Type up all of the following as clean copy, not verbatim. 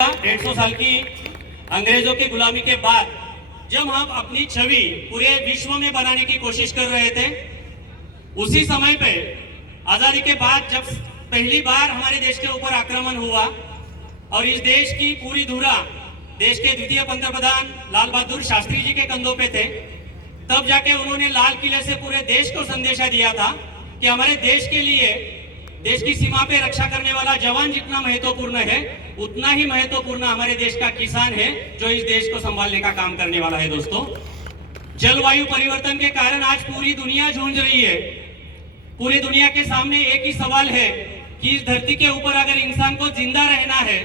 150 साल की अंग्रेजों की गुलामी के बाद जब हम अपनी छवि पूरे विश्व में बनाने की कोशिश कर रहे थे, उसी समय पे आजादी के बाद जब पहली बार हमारे देश के ऊपर आक्रमण हुआ और इस देश की पूरी धुरा देश के द्वितीय पंतप्रधान लाल बहादुर शास्त्री जी के कंधों पे थे, तब जाके उन्होंने लाल किले से पूरे देश को संदेशा दिया था कि हमारे देश के लिए देश की सीमा पे रक्षा करने वाला जवान जितना महत्वपूर्ण है, उतना ही महत्वपूर्ण हमारे देश का किसान है जो इस देश को संभालने का काम करने वाला है। दोस्तों, जलवायु परिवर्तन के कारण आज पूरी दुनिया जूझ रही है। पूरी दुनिया के सामने एक ही सवाल है कि इस धरती के ऊपर अगर इंसान को जिंदा रहना है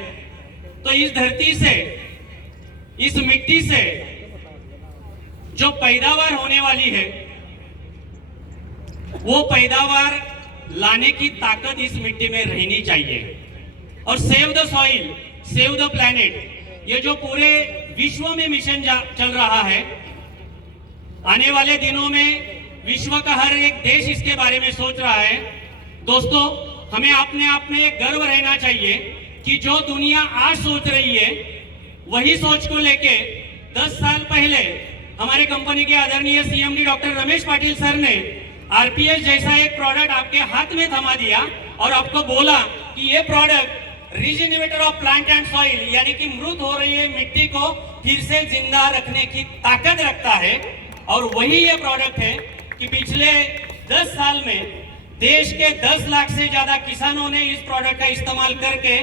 तो इस धरती से, इस मिट्टी से जो पैदावार होने वाली है, वो पैदावार लाने की ताकत इस मिट्टी में रहनी चाहिए। और save the soil, save the planet, ये जो पूरे विश्व में मिशन चल रहा है, आने वाले दिनों में विश्व का हर एक देश इसके बारे में सोच रहा है। दोस्तों, हमें अपने आप में एक गर्व रहना चाहिए कि जो दुनिया आज सोच रही है, वही सोच को लेके 10 साल पहले हमारे कंपनी के आदरणीय CMD doctor Ramesh Patil sir ने आरपीएस जैसा एक प्रोडक्ट आपके हाथ में थमा दिया और आपको बोला कि ये product rejuvenator of plant and soil, यानी कि मृत हो रही है मिट्टी को फिर से जिंदा रखने की ताकत रखता है। और वही ये प्रोडक्ट है कि पिछले 10 साल में देश के 10 लाख से ज्यादा किसानों ने इस प्रोडक्ट का इस्तेमाल करके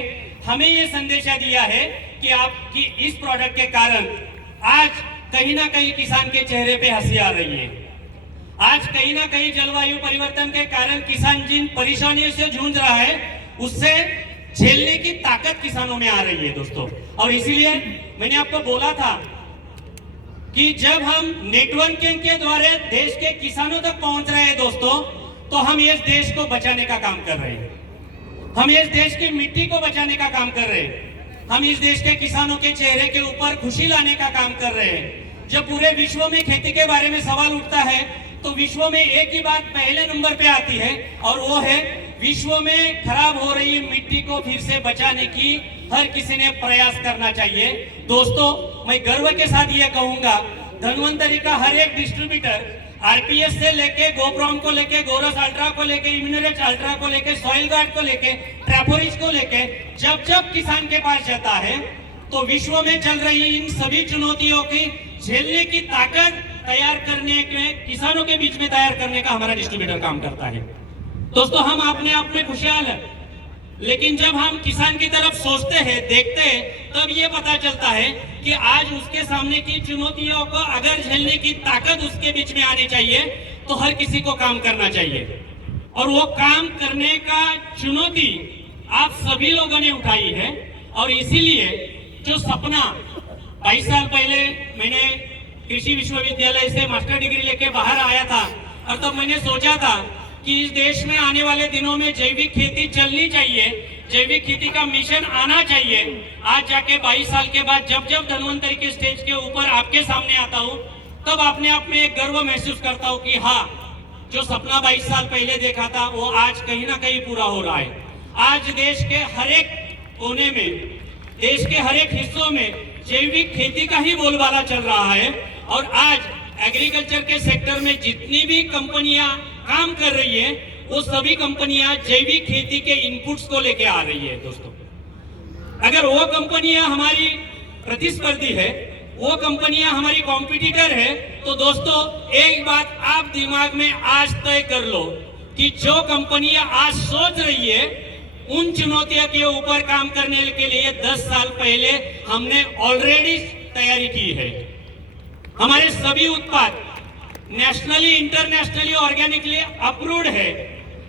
हमें ये संदेशा दिया है कि आपकी इस प्रोडक्ट के कारण आज कहीं ना कहीं किसान के चेहरे पे हंसी आ रही है। आज कहीं ना कहीं जलवायु परिवर्तन के कारण किसान जिन परेशानियों से जूझ रहा है, उससे झेलने की ताकत किसानों में आ रही है। दोस्तों, और इसीलिए मैंने आपको बोला था कि जब हम नेटवर्किंग के द्वारा देश के किसानों तक पहुंच रहे हैं दोस्तों, तो हम इस देश को बचाने का काम कर रहे हैं। हम इस देश की मिट्टी को बचाने का काम कर रहे हैं। हम इस देश के किसानों के चेहरे के ऊपर खुशी लाने का काम कर रहे हैं। जब पूरे विश्व में खेती के बारे में सवाल उठता है तो विश्व में एक ही बात पहले नंबर पे आती है, और वो है विश्व में खराब हो रही मिट्टी को फिर से बचाने की हर किसी ने प्रयास करना चाहिए। दोस्तों, मैं गर्व के साथ ये कहूंगा, धन्वंतरी का हर एक डिस्ट्रीब्यूटर आरपीएस से लेके गोप्रोम को लेके, गोरस अल्ट्रा को लेके, इम्यूनोरेट अल्ट्रा को लेके, सॉइल गार्ड को लेके, ट्रैपोरिज को लेके जब जब किसान के पास जाता है तो विश्व में चल रही इन सभी चुनौतियों की झेलने की ताकत तैयार करने के, किसानों के बीच में तैयार करने का हमारा डिस्ट्रीब्यूटर काम करता है। दोस्तों, हम अपने आप में खुशहाल है, लेकिन जब हम किसान की तरफ सोचते हैं, देखते हैं, तब ये पता चलता है कि आज उसके सामने की चुनौतियों को अगर झेलने की ताकत उसके बीच में आनी चाहिए तो हर किसी को काम करना चाहिए। और वो काम करने का चुनौती आप सभी लोगों ने उठाई है। और इसीलिए जो सपना 22 साल पहले मैंने कृषि विश्वविद्यालय से मास्टर डिग्री लेके बाहर आया था, और तब मैंने सोचा था कि इस देश में आने वाले दिनों में जैविक खेती चलनी चाहिए, जैविक खेती का मिशन आना चाहिए। आज जाके 22 साल के बाद जब जब धन्वंतरी के स्टेज के ऊपर आपके सामने आता हूँ, तब अपने आप में एक गर्व महसूस करता हूँ कि हाँ, जो सपना 22 साल पहले देखा था वो आज कहीं ना कहीं पूरा हो रहा है। आज देश के हर एक कोने में, देश के हर एक हिस्सों में जैविक खेती का ही बोलबाला चल रहा है। और आज एग्रीकल्चर के सेक्टर में जितनी भी कंपनियां काम कर रही है, वो सभी कंपनियां जैविक खेती के इनपुट्स को लेके आ रही है। दोस्तों, अगर वो कंपनियां हमारी प्रतिस्पर्धी है, वो कंपनियां हमारी कॉम्पिटिटर है, तो दोस्तों एक बात आप दिमाग में आज तय कर लो कि जो कंपनियां आज सोच रही है उन चुनौतियों के ऊपर काम करने के लिए 10 साल पहले हमने ऑलरेडी तैयारी की है। हमारे सभी उत्पाद नेशनली, इंटरनेशनली, ऑर्गेनिकली अप्रूव्ड है।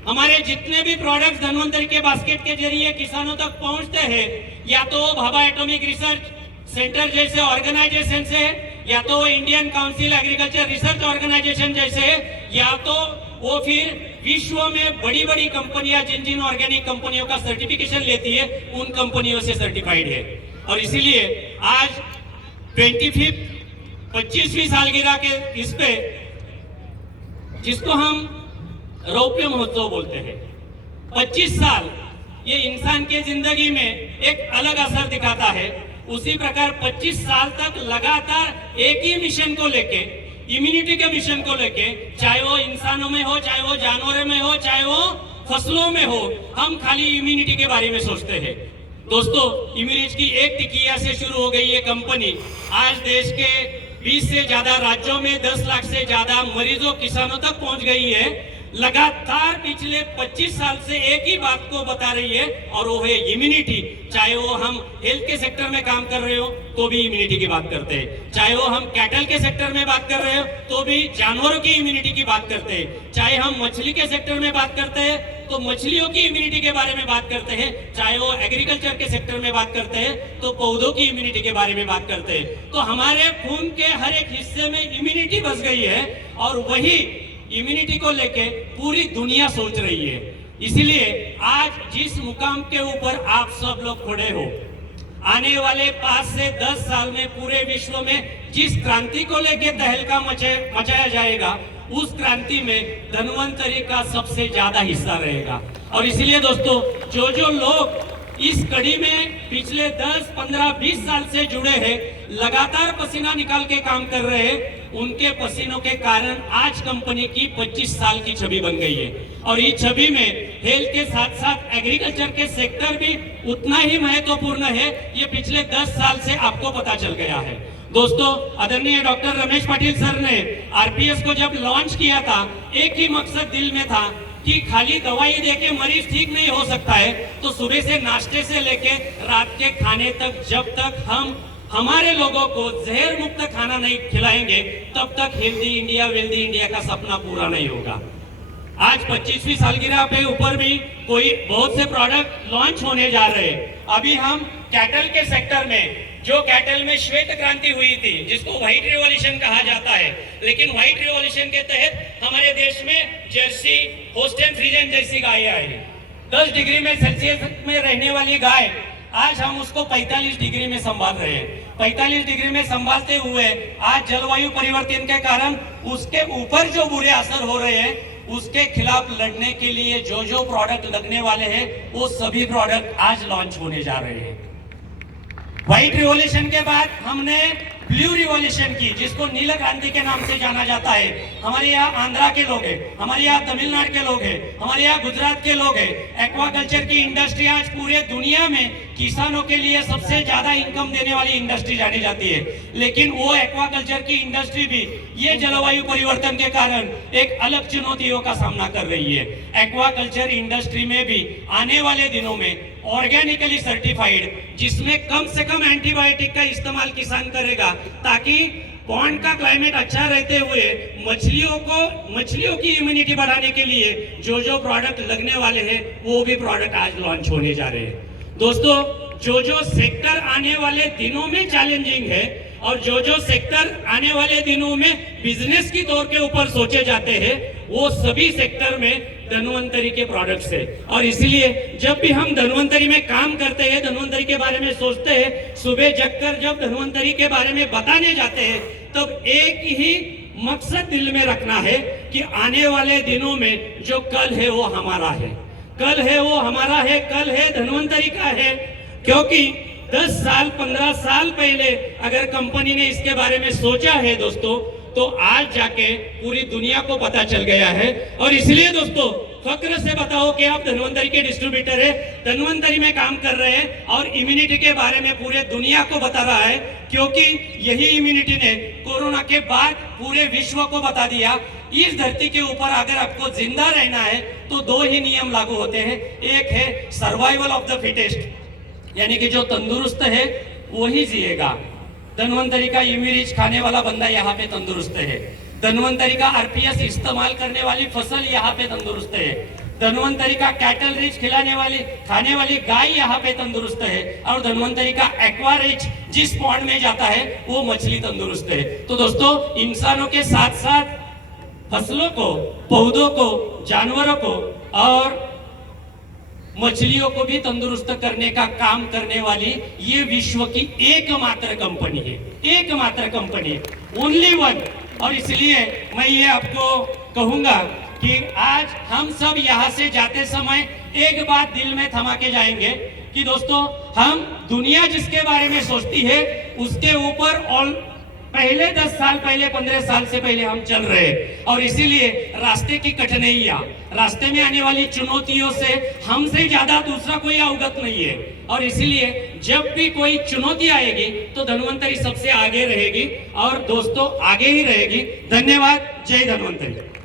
हमारे जितने भी प्रोडक्ट्स धन्वंतरी के बास्केट के जरिए किसानों तक पहुंचते हैं, या तो भाभा एटॉमिक रिसर्च सेंटर जैसे ऑर्गेनाइजेशन से, या तो Indian council agriculture research organisation जैसे, या तो वो फिर विश्व में बड़ी बड़ी कंपनियां जिन जिन ऑर्गेनिक कंपनियों का सर्टिफिकेशन लेती है, उन कंपनियों से सर्टिफाइड है। और इसीलिए आज 25वीं सालगिरह के इस पे, जिसको हम रौप्य महोत्सव बोलते हैं, 25 साल ये इंसान के जिंदगी में एक अलग असर दिखाता है, उसी प्रकार 25 साल तक लगातार एक ही मिशन को लेके, इम्यूनिटी के मिशन को लेके, चाहे वो इंसानों में हो, चाहे वो जानवरों में हो, चाहे वो फसलों में हो, हम खाली इम्यूनिटी के बारे में सोचते हैं। दोस्तों, इम्यूनिटी की एक टिकिया से शुरू हो गई ये कंपनी आज देश के 20 से ज्यादा राज्यों में 10 लाख से ज्यादा मरीजों, किसानों तक पहुंच गई है। लगातार पिछले 25 साल से एक ही बात को बता रही है, और वो है इम्यूनिटी। चाहे वो हम हेल्थ के सेक्टर में काम कर रहे हो तो भी इम्यूनिटी की बात करते हैं, चाहे वो हम कैटल के सेक्टर में बात कर रहे हो तो भी जानवरों की इम्यूनिटी की बात करते हैं, चाहे हम मछली के सेक्टर में बात करते हैं तो मछलियों की इम्यूनिटी के बारे में बात करते हैं, चाहे वो एग्रीकल्चर के सेक्टर में बात करते हैं तो पौधों की इम्यूनिटी के बारे में बात करते हैं। तो हमारे खून के हर एक हिस्से में इम्यूनिटी बस गई है, और वही इम्यूनिटी को लेके पूरी दुनिया सोच रही है। इसलिए आज जिस मुकाम के ऊपर आप सब लोग खड़े हो, आने वाले 5 से 10 साल में पूरे विश्व में जिस क्रांति को लेके तहलका मचाया जाएगा, उस क्रांति में धन्वंतरी का सबसे ज्यादा हिस्सा रहेगा। और इसलिए दोस्तों, जो लोग इस कड़ी में पिछले 10, 15, 20 साल से जुड़े हैं, लगातार पसीना निकाल के काम कर रहे हैं, उनके पसीनों के कारण आज कंपनी की 25 साल की छवि बन गई है। और इस छवि में हेल्थ के साथ साथ एग्रीकल्चर के सेक्टर भी उतना ही महत्वपूर्ण है, ये पिछले 10 साल से आपको पता चल गया है। दोस्तों, आदरणीय डॉक्टर रमेश पाटिल सर ने आरपीएस को जब लॉन्च किया था, एक ही मकसद दिल में था कि खाली दवाई देके मरीज ठीक नहीं हो सकता है, तो सुबह से नाश्ते से लेके रात के खाने तक जब तक हम हमारे लोगों को जहर मुक्त खाना नहीं खिलाएंगे, तब तक हेल्दी इंडिया, वेल्दी इंडिया का सपना पूरा नहीं होगा। आज 25वीं सालगिरह पे ऊपर भी कोई बहुत से प्रोडक्ट लॉन्च होने जा रहे हैं। अभी हम कैटल के सेक्टर में, जो कैटल में श्वेत क्रांति हुई थी, जिसको व्हाइट रिवॉल्यूशन कहा जाता है, लेकिन व्हाइट रिवॉल्यूशन के तहत हमारे देश में जर्सी, होस्टेन फ्रीजन जैसी गाय आई। 10 डिग्री में सेल्सियस में रहने वाली गाय आज हम उसको 45 डिग्री में संभाल रहे हैं। 45 डिग्री में संभालते हुए आज जलवायु परिवर्तन के कारण उसके ऊपर जो बुरे असर हो रहे हैं, उसके खिलाफ लड़ने के लिए जो प्रोडक्ट लगने वाले हैं, वो सभी प्रोडक्ट आज लॉन्च होने जा रहे हैं। व्हाइट रिवॉल्यूशन के बाद हमने ब्लू रिवॉल्यूशन की, जिसको नील क्रांति के नाम से जाना जाता है। हमारे यहाँ आंध्रा के लोग हैं, हमारे यहाँ तमिलनाडु के लोग हैं, हमारे यहाँ गुजरात के लोग हैं। एक्वाकल्चर की इंडस्ट्री आज पूरे दुनिया में किसानों के लिए सबसे ज्यादा इनकम देने वाली इंडस्ट्री जानी जाती है, लेकिन वो एक्वाकल्चर की इंडस्ट्री भी ये जलवायु परिवर्तन के कारण एक अलग चुनौतियों का सामना कर रही है। एक्वाकल्चर इंडस्ट्री में भी आने वाले दिनों में ऑर्गेनिकली सर्टिफाइड, जिसमें कम से कम एंटीबायोटिक का इस्तेमाल किसान करेगा, ताकि पॉन्ड का क्लाइमेट अच्छा रहते हुए मछलियों की इम्यूनिटी बढ़ाने के लिए जो प्रोडक्ट लगने वाले हैं, वो भी प्रोडक्ट आज लॉन्च होने जा रहे हैं। दोस्तों, जो सेक्टर आने वाले दिनों में चैलेंजिंग है, और जो सेक्टर आने वाले दिनों में बिजनेस की तौर के ऊपर सोचे जाते हैं, वो सभी सेक्टर में धन्वंतरी के प्रोडक्ट्स है। और इसलिए जब भी हम धन्वंतरी में काम करते हैं, धन्वंतरी के बारे में सोचते हैं, सुबह जगकर जब धन्वंतरी के बारे में बताने जाते हैं, तब एक ही मकसद दिल में रखना है कि आने वाले दिनों में जो कल है वो हमारा है, कल है वो हमारा है, कल है धन्वंतरी का है। क्योंकि 10 साल 15 साल पहले अगर कंपनी ने इसके बारे में सोचा है दोस्तों, तो आज जाके पूरी दुनिया को पता चल गया है। और इसलिए दोस्तों, फक्र से बताओ कि आप धन्वंतरी के डिस्ट्रीब्यूटर है, धन्वंतरी में काम कर रहे हैं और इम्यूनिटी के बारे में पूरे दुनिया को बता रहा है, क्योंकि यही इम्यूनिटी ने कोरोना के बाद पूरे विश्व को बता दिया, इस धरती के ऊपर अगर आपको जिंदा रहना है तो 2 ही नियम लागू होते हैं। एक है सर्वाइवल ऑफ द फिटेस्ट, यानी कि जो तंदुरुस्त है वही जिएगा। धन्वंतरी का इम्यूनिटी खाने वाला बंदा यहाँ पे तंदुरुस्त है, धन्वंतरी का आरपीएस इस्तेमाल करने वाली फसल यहाँ पे तंदुरुस्त है, धन्वंतरी का कैटल रिच खाने वाली गाय यहाँ पे तंदुरुस्त है, और धन्वंतरी का एक्वा रिच जिस पॉन्ड में जाता है वो मछली तंदुरुस्त है। तो दोस्तों, इंसानों के साथ साथ फसलों को, पौधों को, जानवरों को और मछलियों को भी तंदुरुस्त करने का काम करने वाली ये विश्व की एकमात्र कंपनी है, एकमात्र कंपनी, ओनली वन। और इसलिए मैं ये आपको कहूंगा कि आज हम सब यहाँ से जाते समय एक बात दिल में थमा के जाएंगे कि दोस्तों, हम दुनिया जिसके बारे में सोचती है उसके ऊपर ऑल पहले 10 साल पहले, 15 साल से पहले हम चल रहे हैं। और इसीलिए रास्ते की कठिनाइयां, रास्ते में आने वाली चुनौतियों से हमसे ज्यादा दूसरा कोई अवगत नहीं है। और इसीलिए जब भी कोई चुनौती आएगी तो धन्वंतरी सबसे आगे रहेगी और दोस्तों आगे ही रहेगी। धन्यवाद। जय धन्वंतरी।